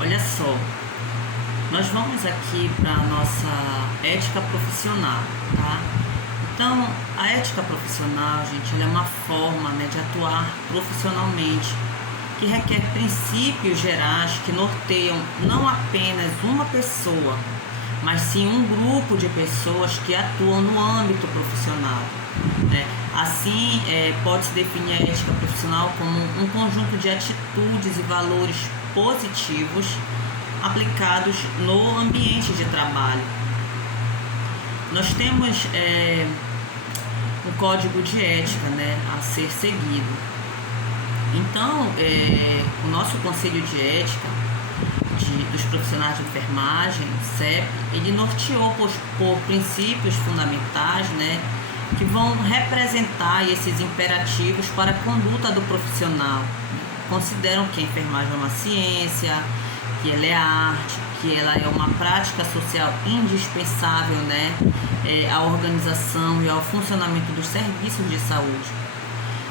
Olha só, nós vamos aqui para a nossa ética profissional, tá? Então, a ética profissional, gente, ela é uma forma, né, de atuar profissionalmente, que requer princípios gerais que norteiam não apenas uma pessoa, mas sim um grupo de pessoas que atuam no âmbito profissional, né? Assim, pode-se definir a ética profissional como um conjunto de atitudes e valores positivos aplicados no ambiente de trabalho. Nós temos um código de ética, né, a ser seguido. Então, o nosso Conselho de Ética dos Profissionais de Enfermagem, CEP, ele norteou por princípios fundamentais, né, que vão representar esses imperativos para a conduta do profissional. Consideram que a enfermagem é uma ciência, que ela é arte, que ela é uma prática social indispensável, né, à organização e ao funcionamento dos serviços de saúde.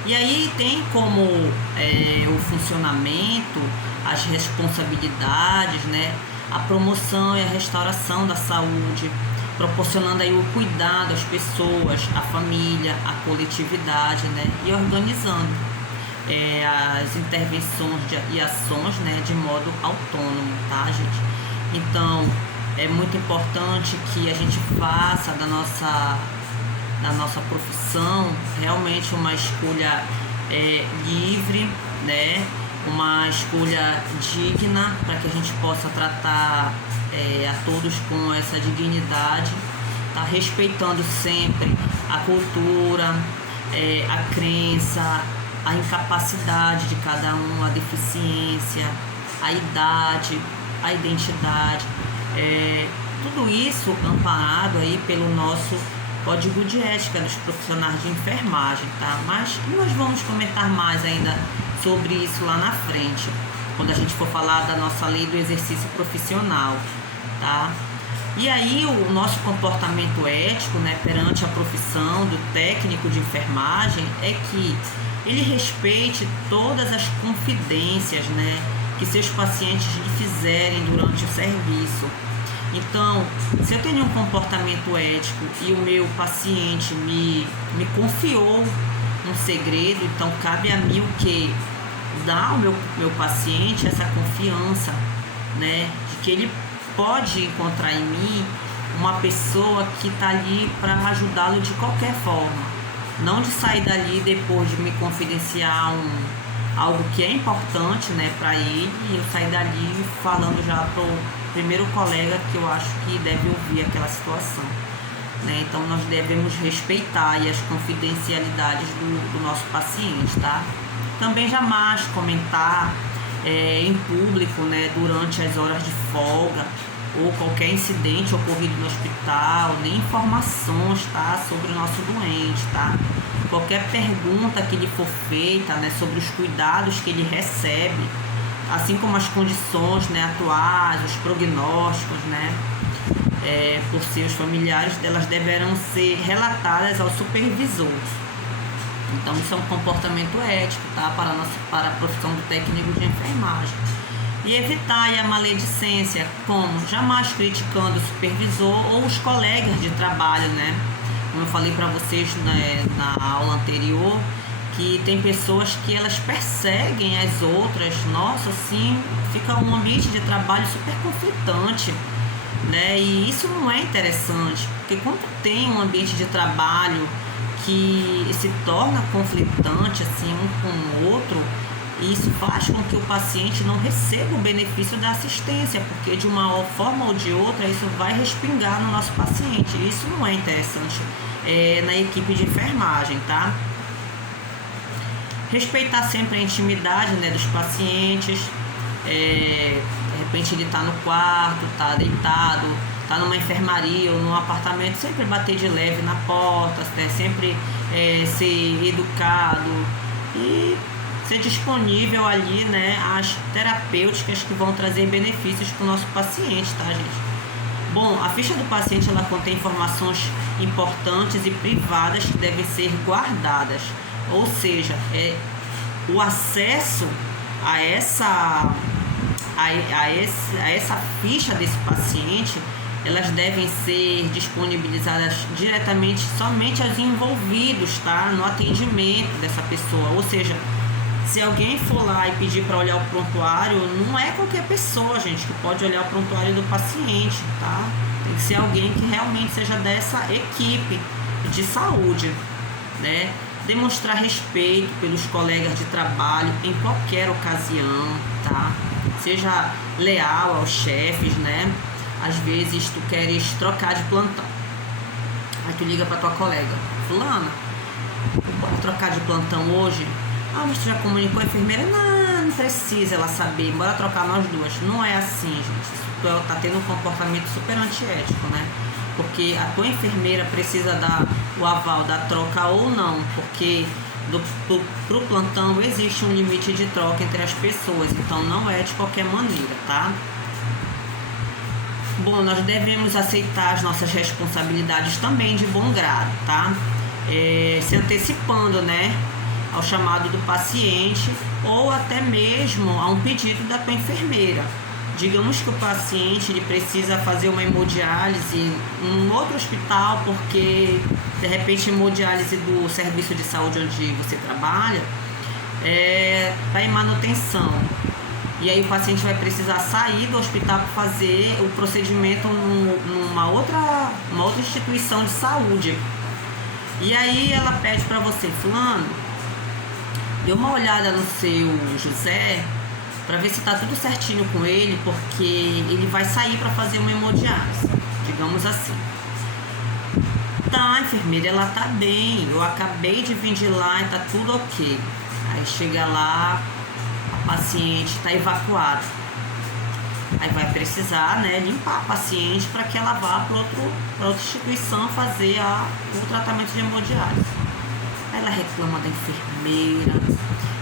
E aí tem como o funcionamento, as responsabilidades, né, a promoção e a restauração da saúde, proporcionando aí o cuidado às pessoas, à família, à coletividade, né, e organizando as intervenções e ações, né, de modo autônomo, tá, gente? Então, é muito importante que a gente faça da nossa profissão realmente uma escolha livre, né, uma escolha digna, para que a gente possa tratar a todos com essa dignidade, tá? Respeitando sempre a cultura, a crença, a incapacidade de cada um, a deficiência, a idade, a identidade, tudo isso amparado aí pelo nosso Código de Ética dos Profissionais de Enfermagem, tá? Mas nós vamos comentar mais ainda sobre isso lá na frente, quando a gente for falar da nossa lei do exercício profissional, tá? E aí o nosso comportamento ético, né, perante a profissão do técnico de enfermagem é que ele respeite todas as confidências, né, que seus pacientes lhe fizerem durante o serviço. Então, se eu tenho um comportamento ético e o meu paciente me confiou um segredo, então cabe a mim o quê? Dar ao meu paciente essa confiança, né, de que ele pode encontrar em mim uma pessoa que está ali para ajudá-lo de qualquer forma. Não de sair dali depois de me confidenciar algo que é importante, né, para ele, e eu sair dali falando já pro primeiro colega que eu acho que deve ouvir aquela situação, né? Então nós devemos respeitar aí as confidencialidades do nosso paciente, tá? Também jamais comentar em público, né, durante as horas de folga ou qualquer incidente ocorrido no hospital, nem informações, tá, sobre o nosso doente, tá? Qualquer pergunta que lhe for feita, né, sobre os cuidados que ele recebe, assim como as condições, né, atuais, os prognósticos, né, por seus familiares, elas deverão ser relatadas ao supervisor. Então isso é um comportamento ético, tá, para a profissão do técnico de enfermagem. E evitar a maledicência, como jamais criticando o supervisor ou os colegas de trabalho, né? Como eu falei para vocês, né, na aula anterior, que tem pessoas que elas perseguem as outras. Nossa, assim, fica um ambiente de trabalho super conflitante, né? E isso não é interessante, porque quando tem um ambiente de trabalho que se torna conflitante, assim, um com o outro, isso faz com que o paciente não receba o benefício da assistência, porque de uma forma ou de outra isso vai respingar no nosso paciente. Isso não é interessante na equipe de enfermagem, tá? Respeitar sempre a intimidade, né, dos pacientes. De repente ele está no quarto, está deitado, está numa enfermaria ou num apartamento, sempre bater de leve na porta, né, sempre ser educado e ser disponível ali, né, às terapêuticas que vão trazer benefícios para o nosso paciente, tá, gente? Bom, a ficha do paciente ela contém informações importantes e privadas que devem ser guardadas, ou seja, o acesso a a essa ficha desse paciente, elas devem ser disponibilizadas diretamente somente aos envolvidos, tá? No atendimento dessa pessoa. Ou seja, se alguém for lá e pedir para olhar o prontuário, não é qualquer pessoa, gente, que pode olhar o prontuário do paciente, tá? Tem que ser alguém que realmente seja dessa equipe de saúde, né? Demonstrar respeito pelos colegas de trabalho em qualquer ocasião, tá? Seja leal aos chefes, né? Às vezes tu queres trocar de plantão. Aí tu liga pra tua colega: fulana, bora trocar de plantão hoje? Ah, mas tu já comunicou a enfermeira? Não precisa ela saber, bora trocar nós duas. Não é assim, gente. Tu tá tendo um comportamento super antiético, né? Porque a tua enfermeira precisa dar o aval da troca ou não, porque pro plantão existe um limite de troca entre as pessoas, então não é de qualquer maneira, tá? Bom, nós devemos aceitar as nossas responsabilidades também de bom grado, tá? Se antecipando, né, ao chamado do paciente ou até mesmo a um pedido da tua enfermeira. Digamos que o paciente ele precisa fazer uma hemodiálise em um outro hospital, porque de repente a hemodiálise do serviço de saúde onde você trabalha está em manutenção. E aí o paciente vai precisar sair do hospital para fazer o procedimento numa outra instituição de saúde. E aí ela pede para você: fulano, dê uma olhada no seu José para ver se tá tudo certinho com ele, porque ele vai sair para fazer uma hemodiálise, digamos assim. Tá, a enfermeira, ela tá bem, eu acabei de vir de lá e tá tudo ok. Aí chega lá, a paciente tá evacuada. Aí vai precisar, né, limpar a paciente para que ela vá para outra instituição fazer o tratamento de hemodiálise. Ela reclama da enfermeira,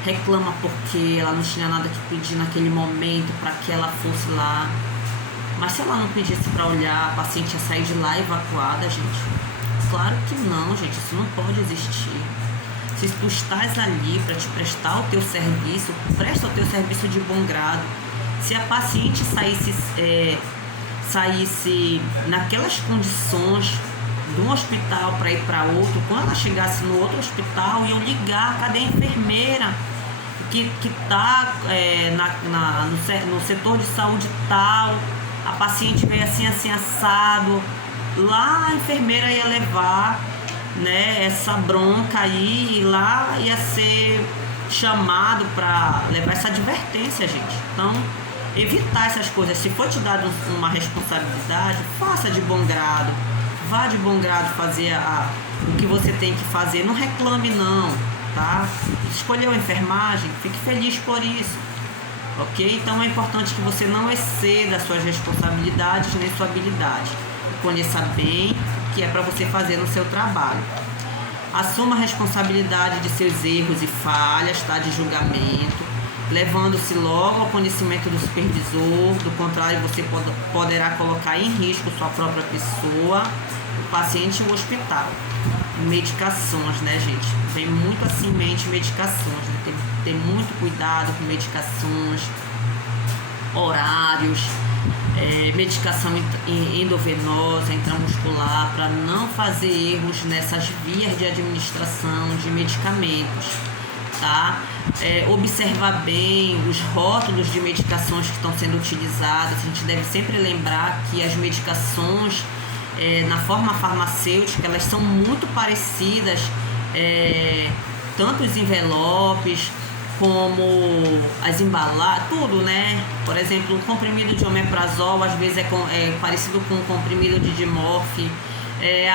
reclama porque ela não tinha nada que pedir naquele momento para que ela fosse lá. Mas se ela não pedisse para olhar, a paciente ia sair de lá evacuada, gente? Claro que não, gente, isso não pode existir. Se tu estás ali para te prestar o teu serviço, presta o teu serviço de bom grado. Se a paciente saísse naquelas condições de um hospital para ir para outro, quando ela chegasse no outro hospital, iam ligar: cadê a enfermeira que está no setor de saúde tal, a paciente veio assim, assim, assado. Lá a enfermeira ia levar, né, essa bronca aí, e lá ia ser chamado para levar essa advertência, gente. Então, evitar essas coisas. Se for te dado uma responsabilidade, faça de bom grado. Vá de bom grado fazer o que você tem que fazer. Não reclame não, tá? Escolheu a enfermagem, fique feliz por isso, ok? Então é importante que você não exceda suas responsabilidades nem sua habilidade. Conheça bem o que é para você fazer no seu trabalho. Assuma a responsabilidade de seus erros e falhas, tá? De julgamento, levando-se logo ao conhecimento do supervisor. Do contrário, você poderá colocar em risco sua própria pessoa, o paciente e o hospital. Medicações, né, gente? Vem muito assim em mente medicações, né? Tem que ter muito cuidado com medicações, horários, medicação endovenosa, intramuscular, para não fazer erros nessas vias de administração de medicamentos, tá? Observar bem os rótulos de medicações que estão sendo utilizadas. A gente deve sempre lembrar que as medicações na forma farmacêutica, elas são muito parecidas, tanto os envelopes como as embalagens, tudo, né? Por exemplo, o comprimido de omeprazol às vezes é parecido com o comprimido de Dimorf.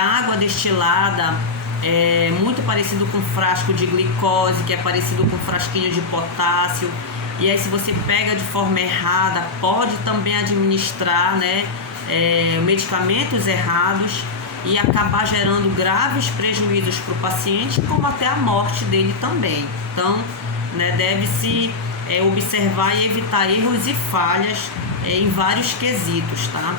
A água destilada é muito parecido com frasco de glicose, que é parecido com frasquinho de potássio. E aí, se você pega de forma errada, pode também administrar, né, medicamentos errados e acabar gerando graves prejuízos para o paciente, como até a morte dele também. Então, né, deve-se observar e evitar erros e falhas em vários quesitos, tá?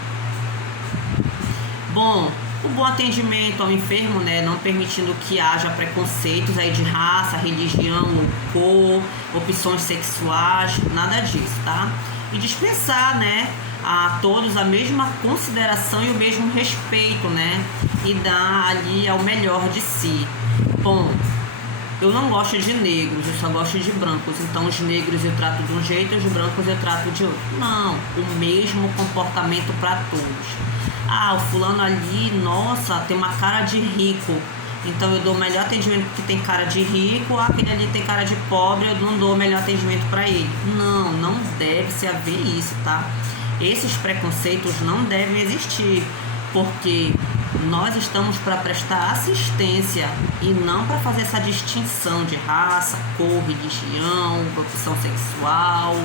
Bom, o bom atendimento ao enfermo, né, não permitindo que haja preconceitos aí de raça, religião, cor, opções sexuais, nada disso, tá? e dispensar, né, a todos a mesma consideração e o mesmo respeito, né, e dar ali ao melhor de si. Bom, eu não gosto de negros, eu só gosto de brancos, então os negros eu trato de um jeito e os brancos eu trato de outro. Não, o mesmo comportamento para todos. Ah, o fulano ali, nossa, tem uma cara de rico, então eu dou o melhor atendimento porque tem cara de rico. Ah, aquele ali tem cara de pobre, eu não dou o melhor atendimento para ele. Não, não deve se haver isso, tá? Esses preconceitos não devem existir, porque nós estamos para prestar assistência e não para fazer essa distinção de raça, cor, religião, opção sexual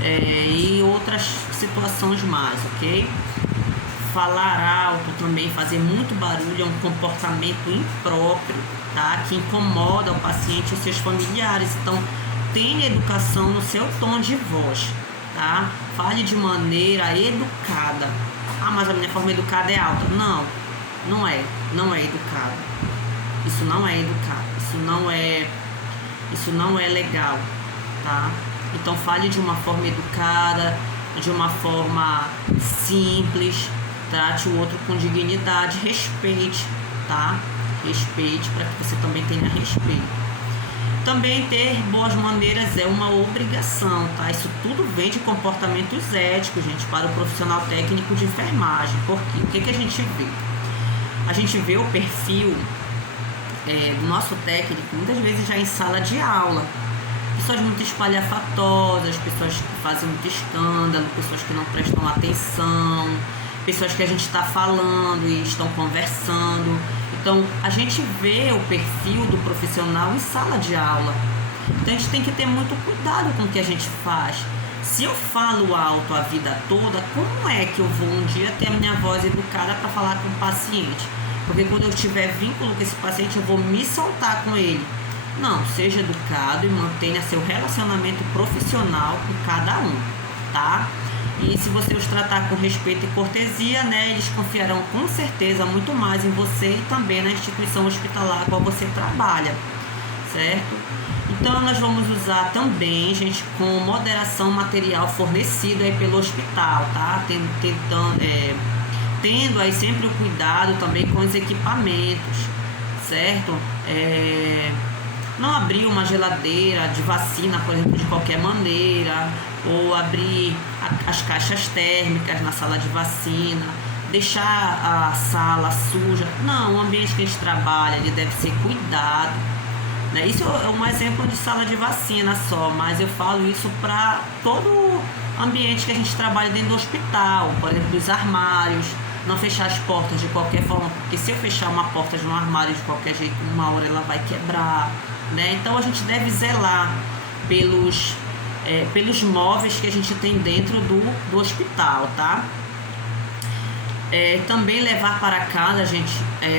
e outras situações mais, ok? Falar alto também, fazer muito barulho é um comportamento impróprio, tá? Que incomoda o paciente e os seus familiares. Então, tenha educação no seu tom de voz, tá? Fale de maneira educada. Ah, mas a minha forma educada é alta. Não, não é educado. Isso não é educado. Isso não é legal, tá? Então, fale de uma forma educada, de uma forma simples. Trate o outro com dignidade, respeite, tá? Respeite para que você também tenha respeito. Também ter boas maneiras é uma obrigação, tá? Isso tudo vem de comportamentos éticos, gente, para o profissional técnico de enfermagem. Por quê? O que a gente vê? A gente vê o perfil do nosso técnico muitas vezes já em sala de aula. Pessoas muito espalhafatosas, pessoas que fazem muito escândalo, pessoas que não prestam atenção, pessoas que a gente está falando e estão conversando. Então, a gente vê o perfil do profissional em sala de aula. Então, a gente tem que ter muito cuidado com o que a gente faz. Se eu falo alto a vida toda, como é que eu vou um dia ter a minha voz educada para falar com o paciente? Porque quando eu tiver vínculo com esse paciente, eu vou me soltar com ele. Não, seja educado e mantenha seu relacionamento profissional com cada um, tá? E se você os tratar com respeito e cortesia, né, eles confiarão com certeza muito mais em você e também na instituição hospitalar a qual você trabalha, certo? Então nós vamos usar também, gente, com moderação material fornecido aí pelo hospital, tá? Tendo aí sempre o cuidado também com os equipamentos, certo? Não abrir uma geladeira de vacina, por exemplo, de qualquer maneira, ou abrir as caixas térmicas na sala de vacina, deixar a sala suja. Não, o ambiente que a gente trabalha, ele deve ser cuidado, né? Isso é um exemplo de sala de vacina só, mas eu falo isso para todo ambiente que a gente trabalha dentro do hospital, por exemplo, os armários. Não fechar as portas de qualquer forma, porque se eu fechar uma porta de um armário de qualquer jeito, uma hora ela vai quebrar, né? Então a gente deve zelar pelos móveis que a gente tem dentro do hospital, tá? Também levar para casa, gente,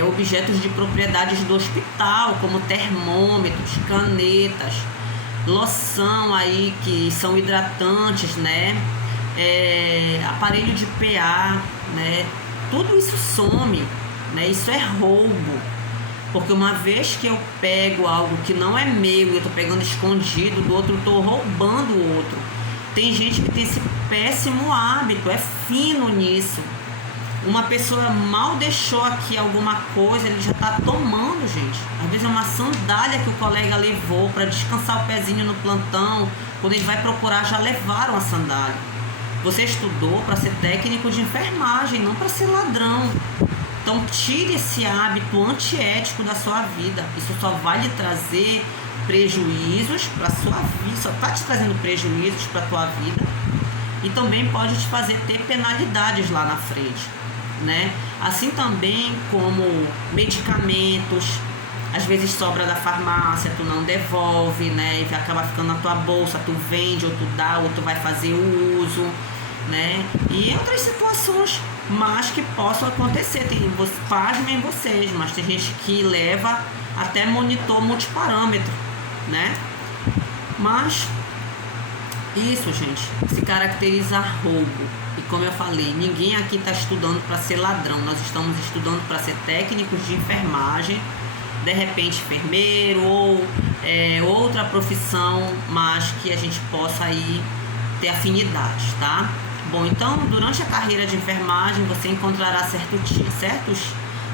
objetos de propriedades do hospital, como termômetros, canetas, loção aí que são hidratantes, né? Aparelho de PA, né? Tudo isso some, né? Isso é roubo, porque uma vez que eu pego algo que não é meu, eu tô pegando escondido do outro, eu tô roubando o outro. Tem gente que tem esse péssimo hábito, é fino nisso. Uma pessoa mal deixou aqui alguma coisa, ele já tá tomando, gente. Às vezes é uma sandália que o colega levou para descansar o pezinho no plantão, quando ele vai procurar já levaram a sandália. Você estudou para ser técnico de enfermagem, não para ser ladrão. Então tire esse hábito antiético da sua vida. Isso só vai lhe trazer prejuízos para a sua vida, só está te trazendo prejuízos para a tua vida. E também pode te fazer ter penalidades lá na frente, né? Assim também como medicamentos, às vezes sobra da farmácia, tu não devolve, né? E acaba ficando na tua bolsa, tu vende, ou tu dá, ou tu vai fazer o uso, né? E outras situações mais que possam acontecer. Pasmem vocês, mas tem gente que leva até monitor multiparâmetro, né? Mas isso, gente, se caracteriza roubo. E como eu falei, ninguém aqui está estudando para ser ladrão. Nós estamos estudando para ser técnicos de enfermagem, de repente enfermeiro ou outra profissão, mas que a gente possa aí ter afinidades, tá? Bom, então, durante a carreira de enfermagem, você encontrará certos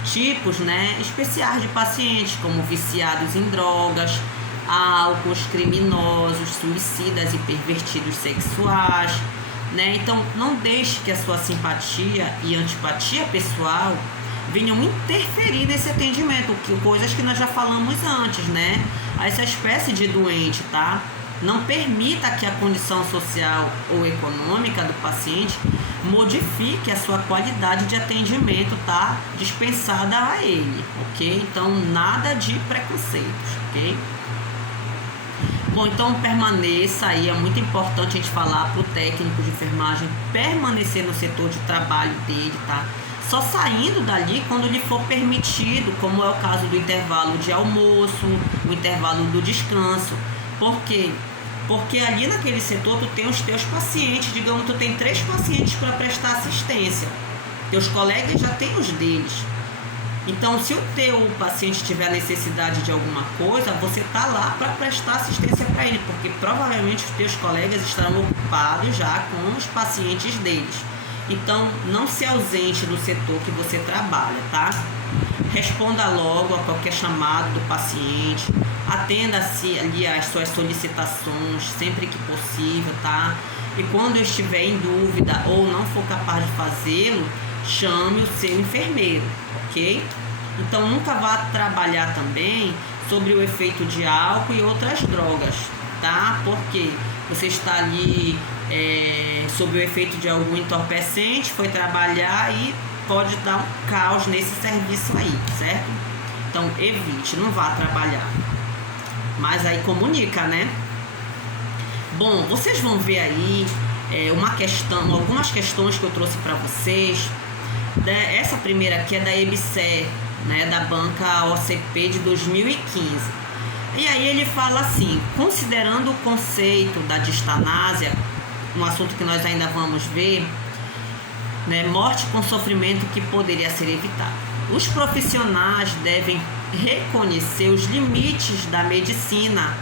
tipos, né, especiais de pacientes, como viciados em drogas, álcools, criminosos, suicidas e pervertidos sexuais, né? Então, não deixe que a sua simpatia e antipatia pessoal venham interferir nesse atendimento, coisas que nós já falamos antes, né? Essa espécie de doente, tá? Não permita que a condição social ou econômica do paciente modifique a sua qualidade de atendimento, tá? Dispensada a ele, ok? Então, nada de preconceitos, ok? Bom, então permaneça aí, é muito importante a gente falar para o técnico de enfermagem permanecer no setor de trabalho dele, tá? Só saindo dali quando lhe for permitido, como é o caso do intervalo de almoço, o intervalo do descanso. Por quê? Porque ali naquele setor tu tem os teus pacientes, digamos, tu tem 3 pacientes para prestar assistência. Teus colegas já têm os deles. Então, se o teu paciente tiver necessidade de alguma coisa, você está lá para prestar assistência para ele, porque provavelmente os teus colegas estarão ocupados já com os pacientes deles. Então, não se ausente do setor que você trabalha, tá? Responda logo a qualquer chamado do paciente, atenda-se ali às suas solicitações sempre que possível, tá? E quando estiver em dúvida ou não for capaz de fazê-lo, chame o seu enfermeiro, ok? Então, nunca vá trabalhar também sobre o efeito de álcool e outras drogas, tá? Porque você está ali sob o efeito de algum entorpecente, foi trabalhar e pode dar um caos nesse serviço aí, certo? Então, evite, não vá trabalhar. Mas aí comunica, né? Bom, vocês vão ver aí algumas questões que eu trouxe para vocês. Essa primeira aqui é da EBSER, né, da banca OCP de 2015. E aí ele fala assim: considerando o conceito da distanásia, um assunto que nós ainda vamos ver, né, morte com sofrimento que poderia ser evitado. Os profissionais devem reconhecer os limites da medicina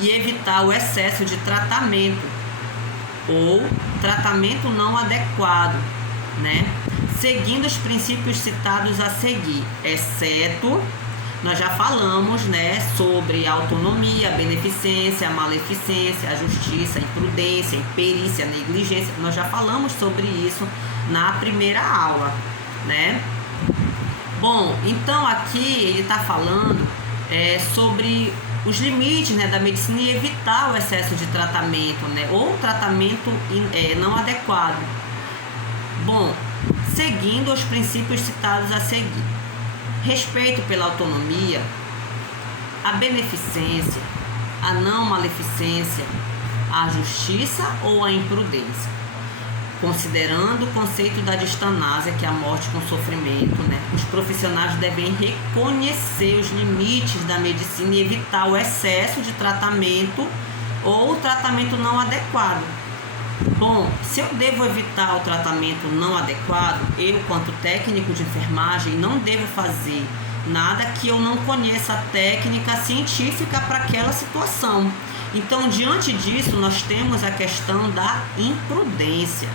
e evitar o excesso de tratamento ou tratamento não adequado, né? Seguindo os princípios citados a seguir, exceto, nós já falamos, né, sobre a autonomia, a beneficência, a maleficência, a justiça, a imprudência, a imperícia, a negligência. Nós já falamos sobre isso na primeira aula, né? Bom, então aqui ele está falando sobre os limites, né, da medicina e evitar o excesso de tratamento, né, ou tratamento não adequado. Bom, seguindo os princípios citados a seguir: respeito pela autonomia, a beneficência, a não maleficência, a justiça ou a imprudência. Considerando o conceito da distanásia, que é a morte com sofrimento, né, os profissionais devem reconhecer os limites da medicina e evitar o excesso de tratamento ou o tratamento não adequado. Bom, se eu devo evitar o tratamento não adequado, eu, quanto técnico de enfermagem, não devo fazer nada que eu não conheça a técnica científica para aquela situação. Então, diante disso, nós temos a questão da imprudência,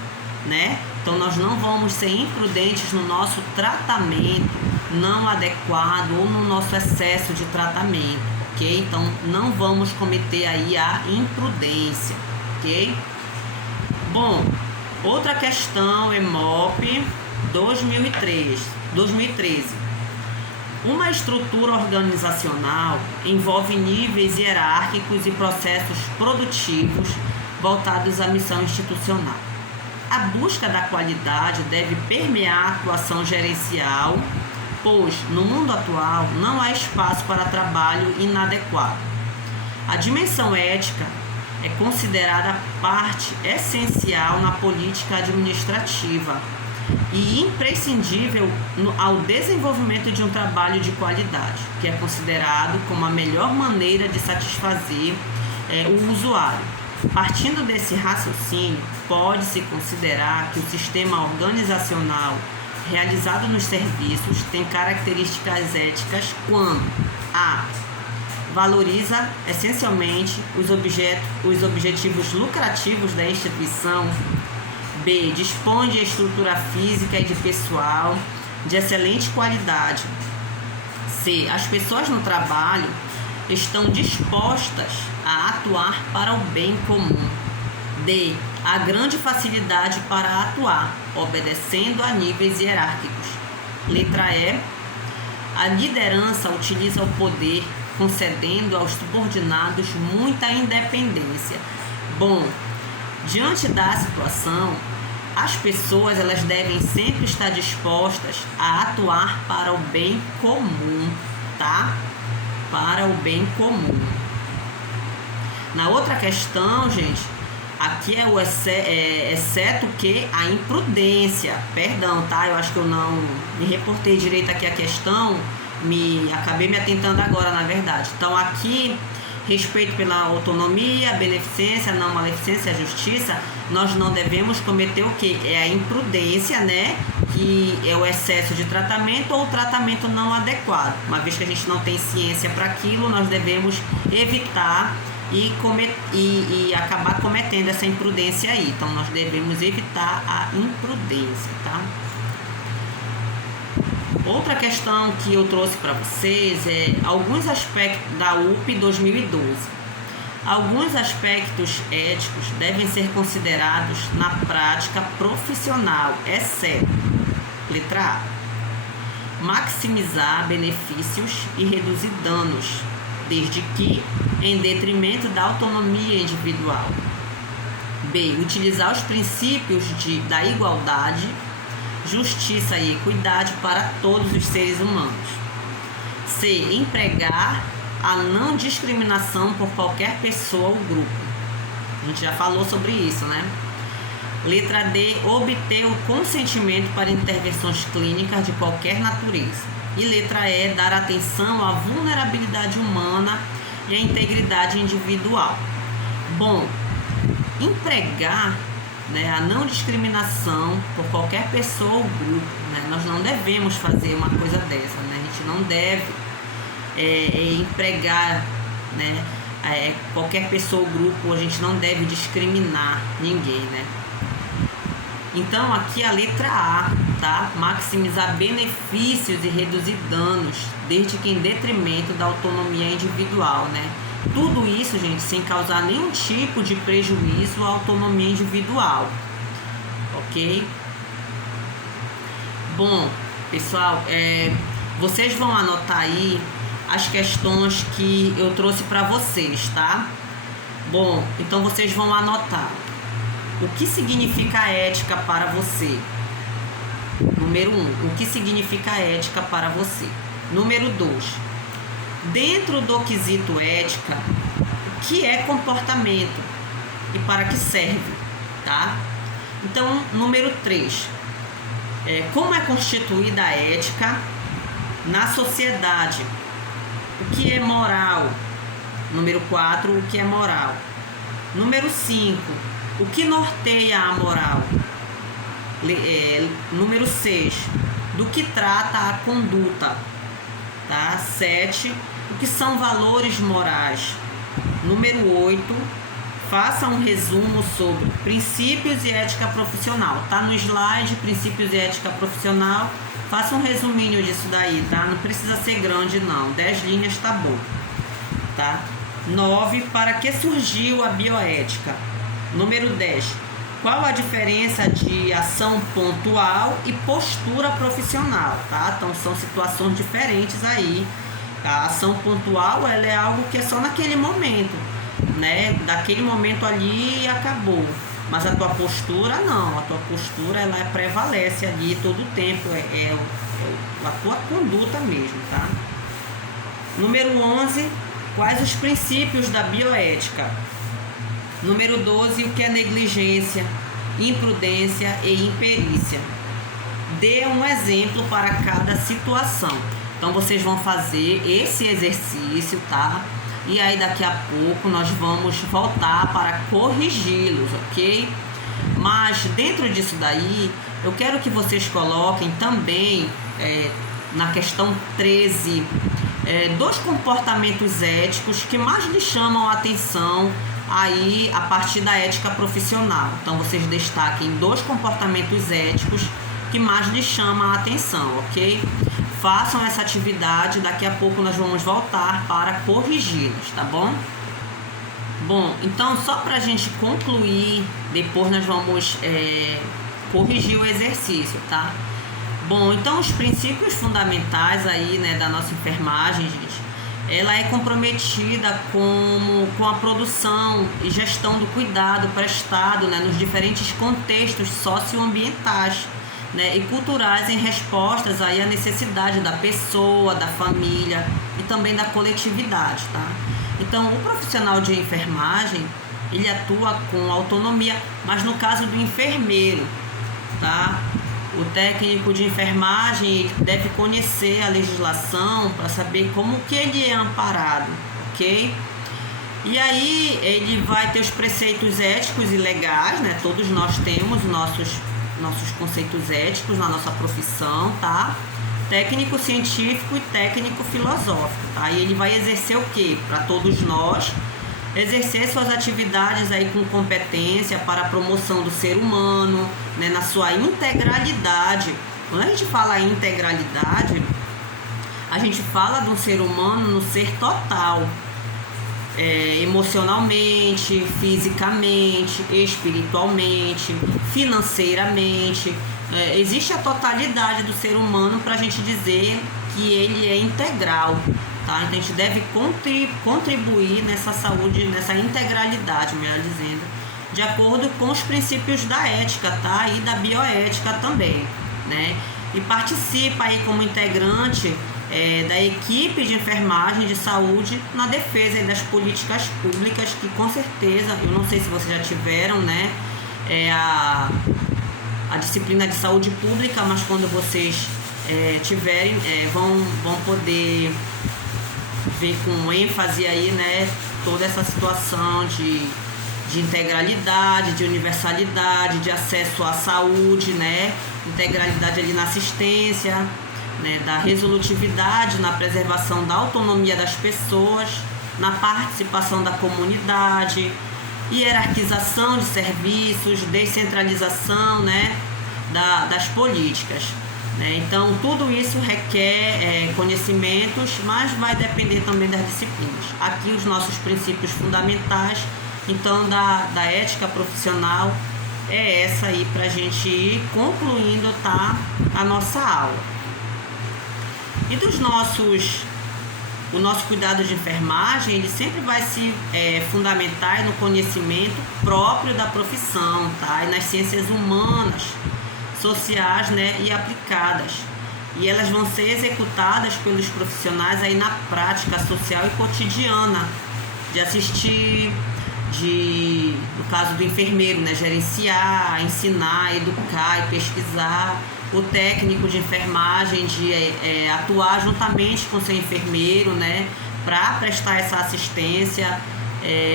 né? Então, nós não vamos ser imprudentes no nosso tratamento não adequado ou no nosso excesso de tratamento, ok? Então, não vamos cometer aí a imprudência, ok? Bom, outra questão, EMOP 2013. Uma estrutura organizacional envolve níveis hierárquicos e processos produtivos voltados à missão institucional. A busca da qualidade deve permear a atuação gerencial, pois, no mundo atual, não há espaço para trabalho inadequado. A dimensão ética é considerada parte essencial na política administrativa e imprescindível ao desenvolvimento de um trabalho de qualidade, que é considerado como a melhor maneira de satisfazer o usuário. Partindo desse raciocínio, pode-se considerar que o sistema organizacional realizado nos serviços tem características éticas quando a. valoriza essencialmente os objetivos lucrativos da instituição. B. Dispõe de estrutura física e de pessoal de excelente qualidade. C. As pessoas no trabalho estão dispostas a atuar para o bem comum. D. Há grande facilidade para atuar, obedecendo a níveis hierárquicos. Letra E. A liderança utiliza o poder, concedendo aos subordinados muita independência. Bom, diante da situação, as pessoas elas devem sempre estar dispostas a atuar para o bem comum, tá? Para o bem comum. Na outra questão, gente, aqui é o exceto que a imprudência. Perdão, tá? Eu acho que eu não me reportei direito aqui a questão, acabei me atentando agora, na verdade. Então, aqui, respeito pela autonomia, beneficência, não maleficência, justiça, nós não devemos cometer o quê? É a imprudência, né? Que é o excesso de tratamento ou o tratamento não adequado. Uma vez que a gente não tem ciência para aquilo, nós devemos evitar e acabar cometendo essa imprudência aí. Então, nós devemos evitar a imprudência, tá? Outra questão que eu trouxe para vocês é alguns aspectos da UP 2012. Alguns aspectos éticos devem ser considerados na prática profissional, exceto, letra A, maximizar benefícios e reduzir danos, desde que em detrimento da autonomia individual. B. Utilizar os princípios da igualdade, justiça e equidade para todos os seres humanos. C. Empregar a não discriminação por qualquer pessoa ou grupo. A gente já falou sobre isso, né? Letra D. Obter o consentimento para intervenções clínicas de qualquer natureza. E letra E. Dar atenção à vulnerabilidade humana e à integridade individual. Bom, empregar, né, a não discriminação por qualquer pessoa ou grupo, né? Nós não devemos fazer uma coisa dessa, né? A gente não deve empregar, né, qualquer pessoa ou grupo. A gente não deve discriminar ninguém, né? Então aqui a letra A, tá? Maximizar benefícios e reduzir danos, desde que em detrimento da autonomia individual, né? Tudo isso, gente, sem causar nenhum tipo de prejuízo à autonomia individual, ok? Bom, pessoal, vocês vão anotar aí as questões que eu trouxe para vocês, tá? Bom, então vocês vão anotar. O que significa ética para você? Número 1, o que significa ética para você? Número 2, dentro do quesito ética, o que é comportamento e para que serve, tá? Então, número 3, como é constituída a ética na sociedade? O que é moral? Número 4, o que é moral? Número 5, o que norteia a moral? Número 6, do que trata a conduta? Tá? 7, o que são valores morais? Número 8, faça um resumo sobre princípios e ética profissional. Tá no slide, princípios e ética profissional. Faça um resuminho disso daí, tá? Não precisa ser grande, não. 10 linhas tá bom, tá? 9, para que surgiu a bioética? Número 10, qual a diferença de ação pontual e postura profissional, tá? Então, são situações diferentes aí. A ação pontual, ela é algo que é só naquele momento, né? Daquele momento ali acabou. Mas a tua postura, não. A tua postura, ela prevalece ali todo o tempo. É a tua conduta mesmo, tá? Número 11, quais os princípios da bioética? Número 12, o que é negligência, imprudência e imperícia? Dê um exemplo para cada situação. Então, vocês vão fazer esse exercício, tá? E aí, daqui a pouco, nós vamos voltar para corrigi-los, ok? Mas, dentro disso daí, eu quero que vocês coloquem também, na questão 13, dois comportamentos éticos que mais lhe chamam a atenção aí a partir da ética profissional. Então vocês destaquem dois comportamentos éticos que mais lhe chamam a atenção, ok? Façam essa atividade, daqui a pouco nós vamos voltar para corrigi-las, tá bom? Bom, então só para a gente concluir, depois nós vamos corrigir o exercício, tá? Bom, então os princípios fundamentais aí, né, da nossa enfermagem, gente, ela é comprometida com a produção e gestão do cuidado prestado, né, nos diferentes contextos socioambientais, né, e culturais em respostas aí à necessidade da pessoa, da família e também da coletividade, tá? Então, o profissional de enfermagem, ele atua com autonomia, mas no caso do enfermeiro, tá? O técnico de enfermagem deve conhecer a legislação para saber como que ele é amparado, ok? E aí ele vai ter os preceitos éticos e legais, né? Todos nós temos nossos conceitos éticos na nossa profissão, tá? Técnico científico e técnico filosófico, tá? E ele vai exercer o quê? Para todos nós, exercer suas atividades aí com competência para a promoção do ser humano, né, na sua integralidade. Quando a gente fala em integralidade, a gente fala de um ser humano no ser total, emocionalmente, fisicamente, espiritualmente, financeiramente. Existe a totalidade do ser humano para a gente dizer que ele é integral, tá? Então a gente deve contribuir nessa saúde, nessa integralidade, melhor dizendo, de acordo com os princípios da ética, tá? E da bioética também, né? E participa aí como integrante da equipe de enfermagem de saúde na defesa das políticas públicas, que com certeza, eu não sei se vocês já tiveram, né, a disciplina de saúde pública, mas quando vocês tiverem, vão poder ver com ênfase aí, né, toda essa situação de integralidade, de universalidade, de acesso à saúde, né, integralidade ali na assistência, né, da resolutividade na preservação da autonomia das pessoas, na participação da comunidade, hierarquização de serviços, descentralização, né, das políticas, né? Então, tudo isso requer conhecimentos, mas vai depender também das disciplinas. Aqui os nossos princípios fundamentais, então, da ética profissional é essa aí para a gente ir concluindo, tá, a nossa aula. E o nosso cuidado de enfermagem, ele sempre vai se fundamentar no conhecimento próprio da profissão, tá? E nas ciências humanas, sociais, né, e aplicadas. E elas vão ser executadas pelos profissionais aí na prática social e cotidiana, de assistir, no caso do enfermeiro, né, gerenciar, ensinar, educar e pesquisar. O técnico de enfermagem de atuar juntamente com seu enfermeiro, né, para prestar essa assistência,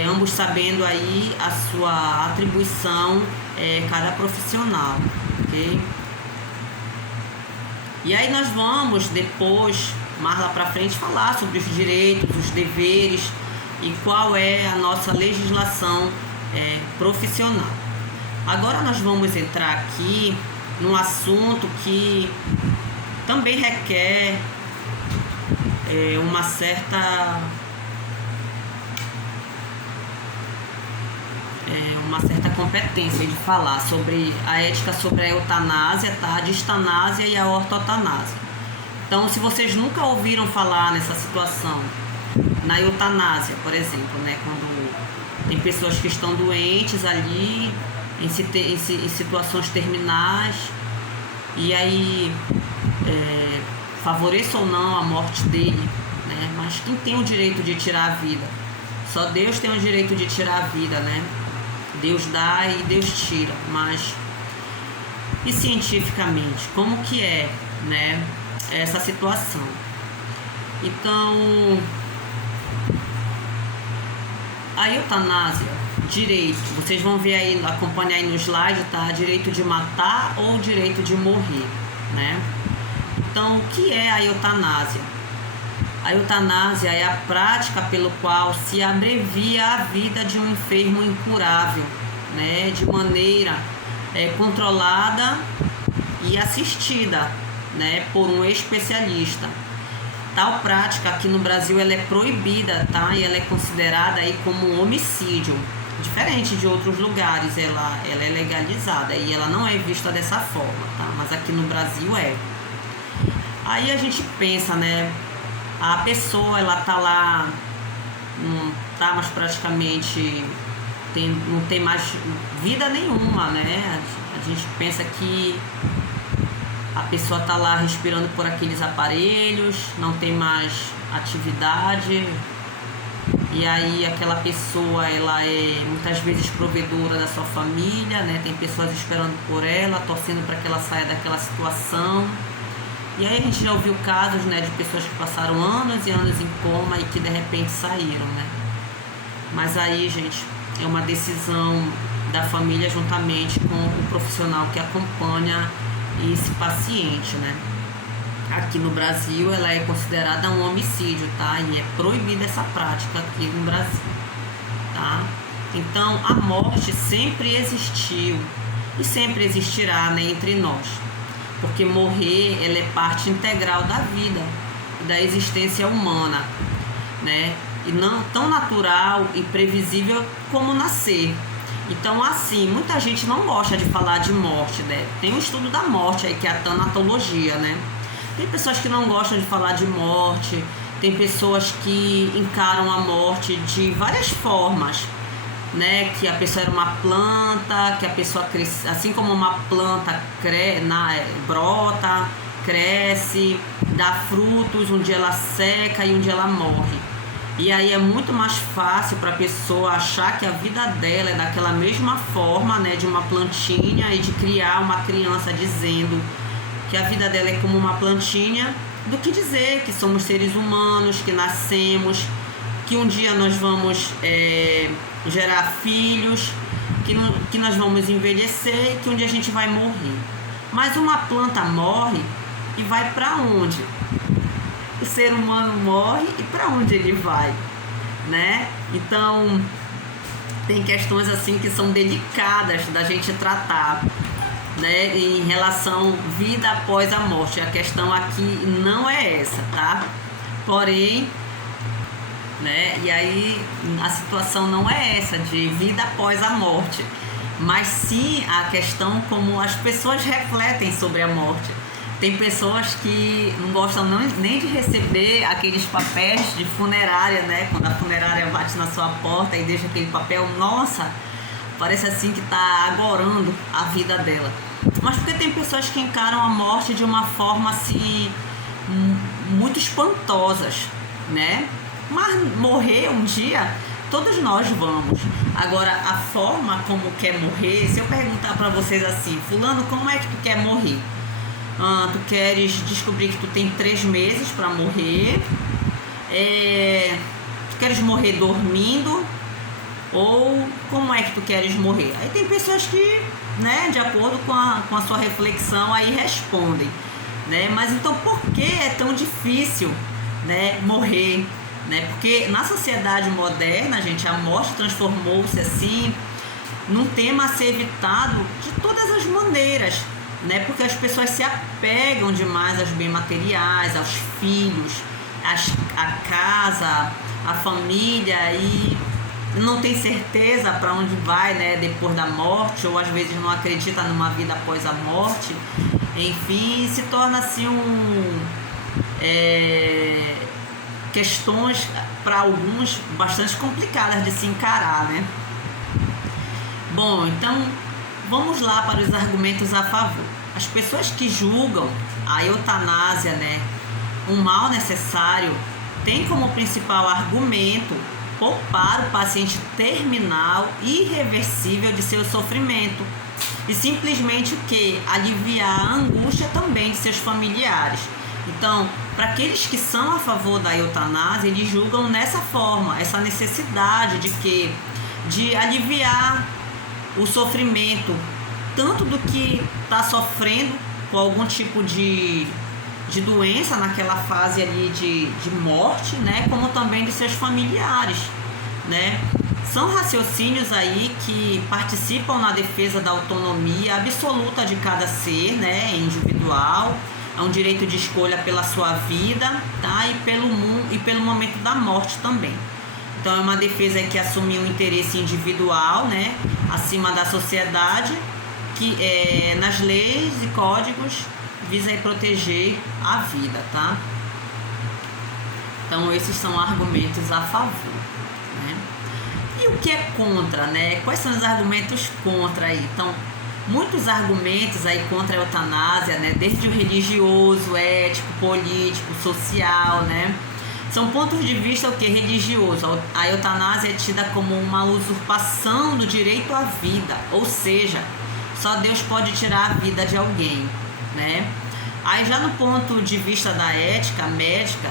ambos sabendo aí a sua atribuição, cada profissional, ok? E aí nós vamos depois, mais lá para frente, falar sobre os direitos, os deveres e qual é a nossa legislação profissional. Agora nós vamos entrar aqui num assunto que também requer uma certa competência de falar sobre a ética sobre a eutanásia, tá? A distanásia e a ortotanásia. Então, se vocês nunca ouviram falar nessa situação, na eutanásia, por exemplo, né, quando tem pessoas que estão doentes ali, em situações terminais, e aí favoreça ou não a morte dele, né? Mas quem tem o direito de tirar a vida? Só Deus tem o direito de tirar a vida, né? Deus dá e Deus tira, mas e cientificamente, como que é, né, essa situação? Então, a eutanásia, direito, vocês vão ver aí, acompanhar aí no slide, tá? Direito de matar ou direito de morrer, né? Então, o que é a eutanásia? A eutanásia é a prática pelo qual se abrevia a vida de um enfermo incurável, né, de maneira controlada e assistida, né, por um especialista. Tal prática aqui no Brasil ela é proibida, tá? E ela é considerada aí como um homicídio. Diferente de outros lugares, ela é legalizada e ela não é vista dessa forma, tá? Mas aqui no Brasil é. Aí a gente pensa, né? A pessoa, ela tá lá, não tá mais praticamente, não tem mais vida nenhuma, né? A gente pensa que a pessoa tá lá respirando por aqueles aparelhos, não tem mais atividade. E aí aquela pessoa, ela é muitas vezes provedora da sua família, né? Tem pessoas esperando por ela, torcendo para que ela saia daquela situação. E aí a gente já ouviu casos, né, de pessoas que passaram anos e anos em coma e que de repente saíram, né? Mas aí, gente, é uma decisão da família juntamente com o profissional que acompanha esse paciente, né? Aqui no Brasil ela é considerada um homicídio, tá? E é proibida essa prática aqui no Brasil, tá? Então a morte sempre existiu e sempre existirá, né, entre nós, porque morrer ela é parte integral da vida e da existência humana, né? E não tão natural e previsível como nascer. Então, assim, muita gente não gosta de falar de morte, né? Tem um estudo da morte aí, que é a tanatologia, né? Tem pessoas que não gostam de falar de morte, tem pessoas que encaram a morte de várias formas, né? Que a pessoa era uma planta, que a pessoa cresce, assim como uma planta brota, cresce, dá frutos, um dia ela seca e um dia ela morre. E aí é muito mais fácil para a pessoa achar que a vida dela é daquela mesma forma, né, de uma plantinha, e de criar uma criança dizendo que a vida dela é como uma plantinha, do que dizer que somos seres humanos, que nascemos, que um dia nós vamos gerar filhos, que nós vamos envelhecer e que um dia a gente vai morrer. Mas uma planta morre e vai para onde? O ser humano morre e para onde ele vai, né? Então tem questões assim que são delicadas da gente tratar, né, em relação vida após a morte. A questão aqui não é essa, tá? Porém, né, e aí a situação não é essa de vida após a morte, mas sim a questão como as pessoas refletem sobre a morte. Tem pessoas que não gostam nem de receber aqueles papéis de funerária, né? Quando a funerária bate na sua porta e deixa aquele papel, nossa, parece assim que está agorando a vida dela. Mas porque tem pessoas que encaram a morte de uma forma assim, muito espantosas, né? Mas morrer um dia, todos nós vamos. Agora, a forma como quer morrer, se eu perguntar para vocês assim, fulano, como é que tu quer morrer? Tu queres descobrir que tu tem 3 meses para morrer, tu queres morrer dormindo, ou como é que tu queres morrer? Aí tem pessoas que, né, de acordo com a sua reflexão, aí respondem, né? Mas então por que é tão difícil, né, morrer? Né? Porque na sociedade moderna, gente, a morte transformou-se assim num tema a ser evitado de todas as maneiras, né? Porque as pessoas se apegam demais aos bens materiais, aos filhos, a casa, a família, e não tem certeza para onde vai, né, depois da morte, ou às vezes não acredita numa vida após a morte. Enfim, se torna assim questões para alguns bastante complicadas de se encarar, né? Bom, então vamos lá para os argumentos a favor. As pessoas que julgam a eutanásia, né, um mal necessário, têm como principal argumento poupar o paciente terminal irreversível de seu sofrimento e simplesmente o que? Aliviar a angústia também de seus familiares. Então, para aqueles que são a favor da eutanásia, eles julgam nessa forma, essa necessidade de aliviar o sofrimento, tanto do que está sofrendo com algum tipo de de doença naquela fase ali de morte, né? Como também de seus familiares, né? São raciocínios aí que participam na defesa da autonomia absoluta de cada ser, né? Individual, é um direito de escolha pela sua vida, tá? E pelo mundo e pelo momento da morte também. Então é uma defesa que assume um interesse individual, né? Acima da sociedade, que nas leis e códigos visa aí proteger a vida, tá? Então esses são argumentos a favor, né? E o que é contra, né? Quais são os argumentos contra aí? Então, muitos argumentos aí contra a eutanásia, né? Desde o religioso, ético, político, social, né? São pontos de vista o que? Religioso. A eutanásia é tida como uma usurpação do direito à vida, ou seja, só Deus pode tirar a vida de alguém, né? Aí já no ponto de vista da ética médica,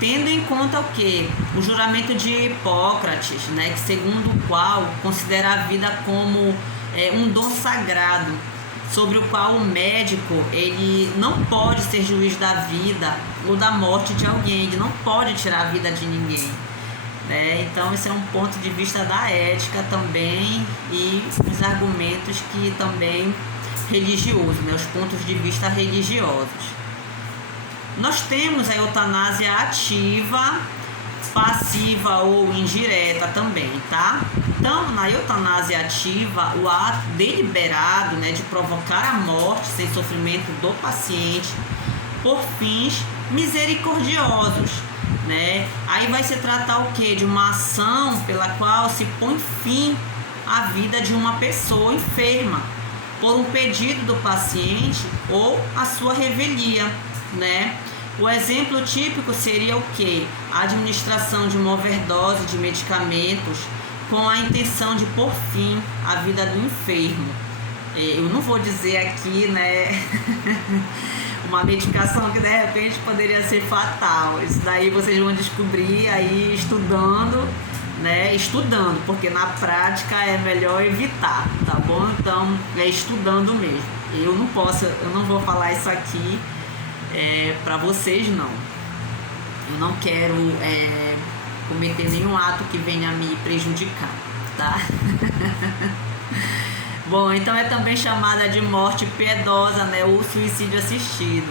tendo em conta o que? O juramento de Hipócrates, né? Que segundo o qual considera a vida como um dom sagrado, sobre o qual o médico ele não pode ser juiz da vida ou da morte de alguém, ele não pode tirar a vida de ninguém, né? Então esse é um ponto de vista da ética também, e os argumentos que também religioso, né? Os pontos de vista religiosos. Nós temos a eutanásia ativa, passiva ou indireta também, tá? Então, na eutanásia ativa, o ato deliberado, né, de provocar a morte sem sofrimento do paciente por fins misericordiosos, né? Aí vai se tratar o quê? De uma ação pela qual se põe fim à vida de uma pessoa enferma por um pedido do paciente ou a sua revelia, né? O exemplo típico seria o quê? A administração de uma overdose de medicamentos com a intenção de pôr fim à vida do enfermo. Eu não vou dizer aqui, né, uma medicação que de repente poderia ser fatal. Isso daí vocês vão descobrir aí estudando, né? Estudando, porque na prática é melhor evitar, tá bom? Então é estudando mesmo. Eu não vou falar isso aqui para vocês, não. Eu não quero cometer nenhum ato que venha a me prejudicar, tá? Bom, então é também chamada de morte piedosa, né? Ou suicídio assistido.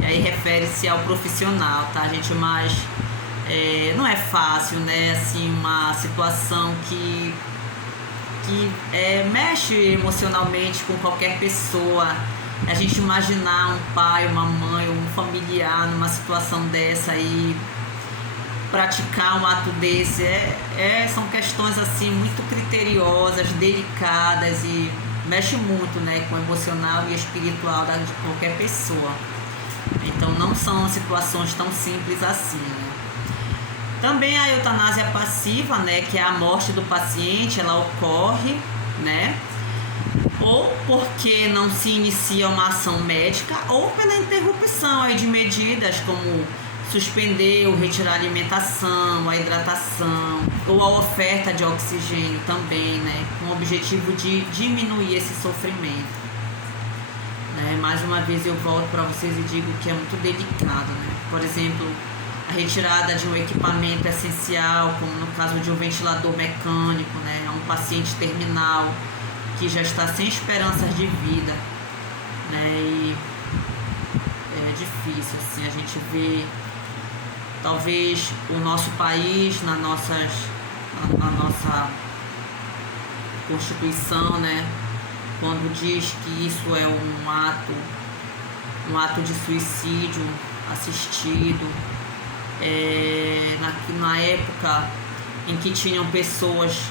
E aí refere-se ao profissional, tá, gente? Mas não é fácil, né? Assim, uma situação que mexe emocionalmente com qualquer pessoa. A gente imaginar um pai, uma mãe ou um familiar numa situação dessa e praticar um ato desse são questões assim muito criteriosas, delicadas, e mexe muito, né, com o emocional e espiritual de qualquer pessoa. Então não são situações tão simples assim, né? Também a eutanásia passiva, né, que é a morte do paciente, ela ocorre, né, ou porque não se inicia uma ação médica, ou pela interrupção aí de medidas como suspender ou retirar a alimentação, a hidratação, ou a oferta de oxigênio também, né, com o objetivo de diminuir esse sofrimento, né? Mais uma vez eu volto para vocês e digo que é muito delicado, né? Por exemplo, a retirada de um equipamento essencial, como no caso de um ventilador mecânico, né, a um paciente terminal que já está sem esperanças de vida, né? E é difícil, assim, a gente vê talvez o nosso país na nossa Constituição, né, quando diz que isso é um ato de suicídio assistido, na época em que tinham pessoas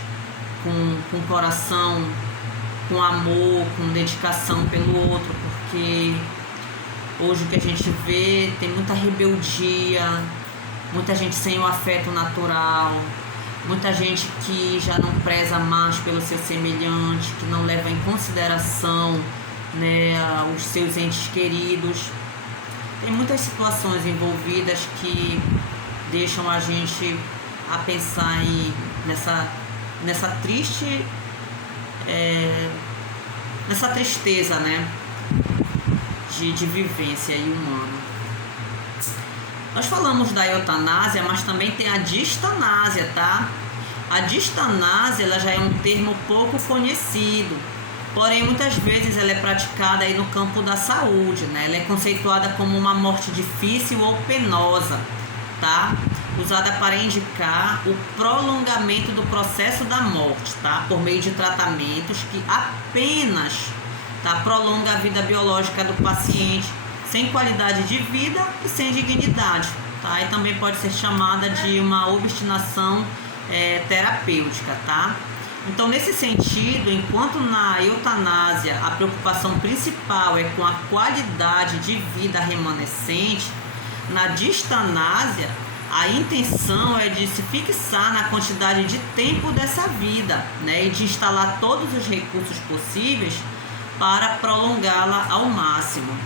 com coração, com amor, com dedicação pelo outro, porque hoje o que a gente vê tem muita rebeldia, muita gente sem o afeto natural, muita gente que já não preza mais pelo seu semelhante, que não leva em consideração, né, os seus entes queridos. Tem muitas situações envolvidas que deixam a gente a pensar nessa tristeza, né, de vivência aí humana. Nós falamos da eutanásia, mas também tem a distanásia, tá? A distanásia, ela já é um termo pouco conhecido, porém muitas vezes ela é praticada aí no campo da saúde, né? Ela é conceituada como uma morte difícil ou penosa, tá? Usada para indicar o prolongamento do processo da morte, tá? Por meio de tratamentos que apenas, tá, prolonga a vida biológica do paciente, sem qualidade de vida e sem dignidade, tá? E também pode ser chamada de uma obstinação terapêutica, tá? Então, nesse sentido, enquanto na eutanásia a preocupação principal é com a qualidade de vida remanescente, na distanásia a intenção é de se fixar na quantidade de tempo dessa vida, né? E de instalar todos os recursos possíveis para prolongá-la ao máximo,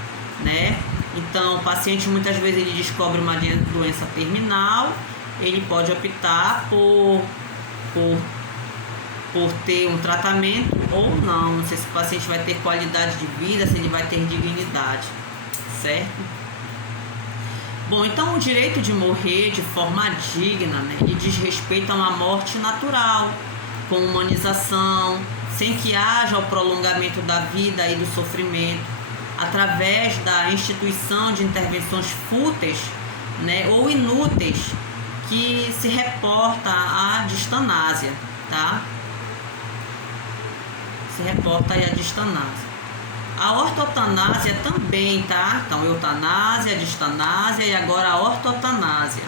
né? Então, o paciente muitas vezes ele descobre uma doença terminal, ele pode optar por ter um tratamento ou não. Não sei se o paciente vai ter qualidade de vida, se ele vai ter dignidade, certo? Bom, então o direito de morrer de forma digna, né, ele diz respeito a uma morte natural, com humanização, sem que haja o prolongamento da vida e do sofrimento, através da instituição de intervenções fúteis, né, ou inúteis, que se reporta à distanásia, tá? Se reporta aí à distanásia. A ortotanásia também, tá? Então, eutanásia, distanásia e agora a ortotanásia.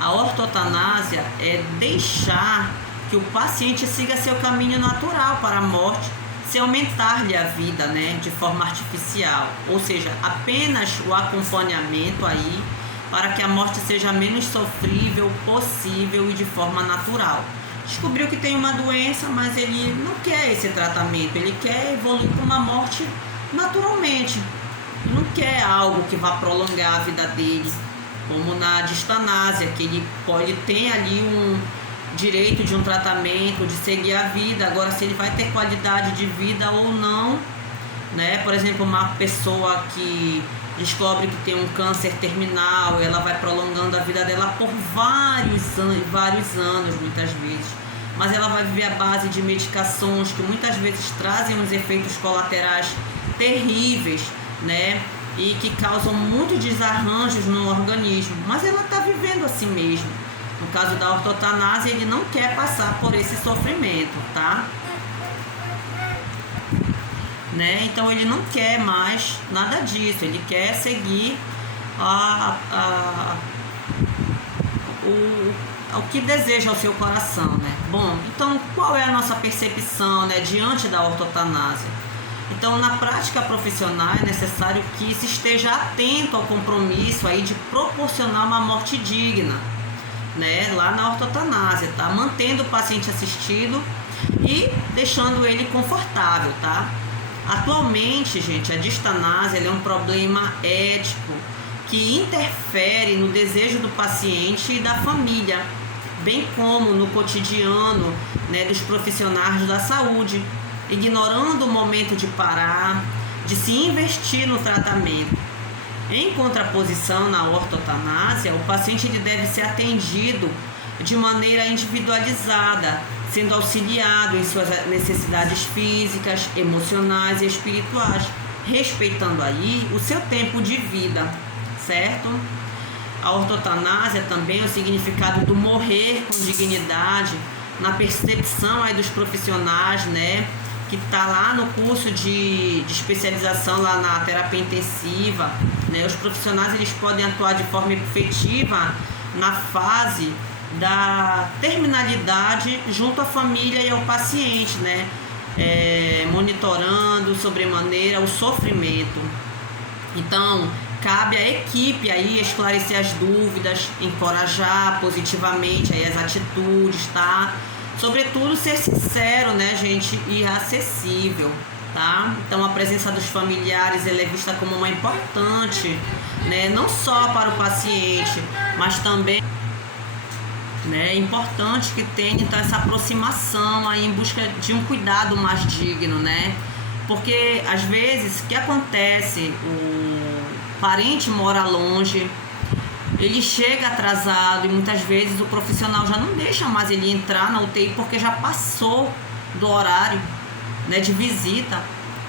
A ortotanásia é deixar que o paciente siga seu caminho natural para a morte, sem aumentar-lhe a vida, né, de forma artificial. Ou seja, apenas o acompanhamento aí para que a morte seja menos sofrível possível e de forma natural. Descobriu que tem uma doença, mas ele não quer esse tratamento, ele quer evoluir para uma morte naturalmente, não quer algo que vá prolongar a vida dele, como na distanásia, que ele pode ter ali um direito de um tratamento, de seguir a vida. Agora, se ele vai ter qualidade de vida ou não, né? Por exemplo, uma pessoa que descobre que tem um câncer terminal, ela vai prolongando a vida dela por vários anos, muitas vezes. Mas ela vai viver à base de medicações que muitas vezes trazem uns efeitos colaterais terríveis, né? E que causam muitos desarranjos no organismo. Mas ela está vivendo assim mesmo. No caso da ortotanásia, ele não quer passar por esse sofrimento, tá? Né? Então ele não quer mais nada disso, ele quer seguir o que deseja o seu coração, né? Bom, então qual é a nossa percepção, né, diante da ortotanásia? Então, na prática profissional é necessário que se esteja atento ao compromisso aí de proporcionar uma morte digna, né, lá na ortotanásia, tá? Mantendo o paciente assistido e deixando ele confortável, tá? Atualmente, gente, a distanásia é um problema ético que interfere no desejo do paciente e da família, bem como no cotidiano, né, dos profissionais da saúde, ignorando o momento de parar, de se investir no tratamento. Em contraposição, na ortotanásia, o paciente ele deve ser atendido de maneira individualizada, sendo auxiliado em suas necessidades físicas, emocionais e espirituais, respeitando aí o seu tempo de vida, certo? A ortotanásia também é o significado do morrer com dignidade, na percepção aí dos profissionais, né, que está lá no curso de especialização lá na terapia intensiva, né? Os profissionais eles podem atuar de forma efetiva na fase da terminalidade junto à família e ao paciente, né? Monitorando sobremaneira o sofrimento. Então, cabe à equipe aí esclarecer as dúvidas, encorajar positivamente aí as atitudes, tá? Sobretudo ser sincero, né, gente, e acessível, tá? Então, a presença dos familiares ela é vista como uma importante, né? Não só para o paciente, mas também, né, é importante que tenha então essa aproximação aí em busca de um cuidado mais digno, né? Porque às vezes o que acontece, o parente mora longe, ele chega atrasado e muitas vezes o profissional já não deixa mais ele entrar na UTI porque já passou do horário, né, de visita.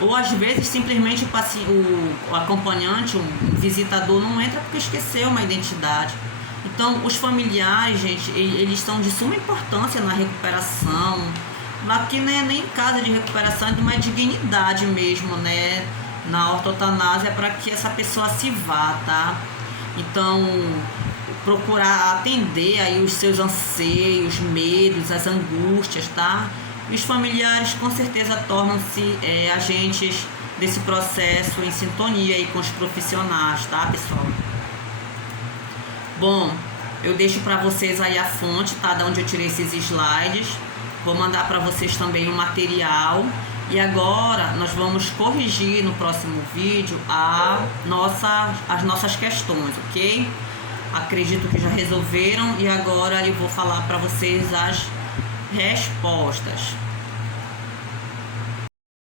Ou às vezes simplesmente o acompanhante, o visitador não entra porque esqueceu uma identidade. Então os familiares, gente, eles são de suma importância na recuperação. Aqui não é nem casa de recuperação, é de uma dignidade mesmo, né? Na ortotanásia, para que essa pessoa se vá, tá? Então, procurar atender aí os seus anseios, medos, as angústias, tá? E os familiares com certeza tornam-se agentes desse processo em sintonia aí com os profissionais, tá, pessoal? Bom, eu deixo para vocês aí a fonte, tá? Da onde eu tirei esses slides. Vou mandar para vocês também o material. E agora nós vamos corrigir no próximo vídeo as nossas questões, ok? Acredito que já resolveram e agora eu vou falar para vocês as respostas.